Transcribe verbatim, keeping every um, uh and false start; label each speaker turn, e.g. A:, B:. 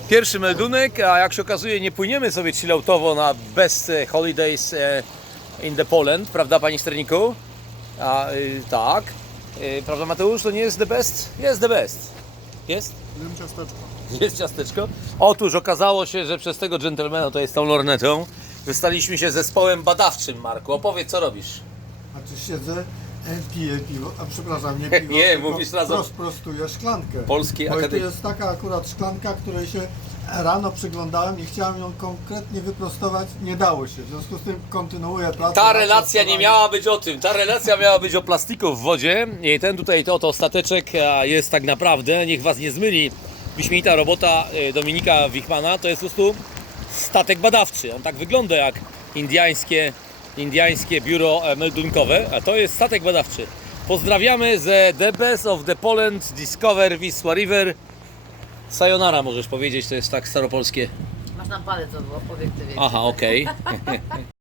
A: Pierwszy meldunek, a jak się okazuje, nie płyniemy sobie chilloutowo na best holidays in the Poland, prawda, panie sterniku? A, y, tak. Y, prawda, Mateusz, to nie jest the best? Jest the best. Jest?
B: Jem ciasteczko.
A: Jest ciasteczko. Otóż okazało się, że przez tego dżentelmena, to jest tą lornetą, wystaliśmy się zespołem badawczym, Marku. Opowiedz, co robisz.
B: A czy siedzę, e, piję piwo, a przepraszam, nie piwo,
A: Nie,
B: tylko
A: mówisz razem.
B: rozprostuję szklankę.
A: Polskiej
B: Bo to
A: Akademii.
B: jest taka akurat szklanka, której się rano przyglądałem i chciałem ją konkretnie wyprostować, nie dało się. W związku z tym kontynuuję pracę.
A: Ta
B: nad
A: relacja nie
B: prostowaniem.
A: miała być o tym. Ta relacja miała być o plastiku w wodzie. I ten tutaj, to oto stateczek a, jest tak naprawdę, niech was nie zmyli, wyśmienita robota e, Dominika Wichmana. To jest po prostu statek badawczy. On tak wygląda jak indiańskie, indiańskie biuro e, meldunkowe, a to jest statek badawczy. Pozdrawiamy ze The Best of the Poland Discover Wisła River. Sayonara możesz powiedzieć, to jest tak staropolskie.
C: Masz nam palec w obiektywie.
A: Aha, okej.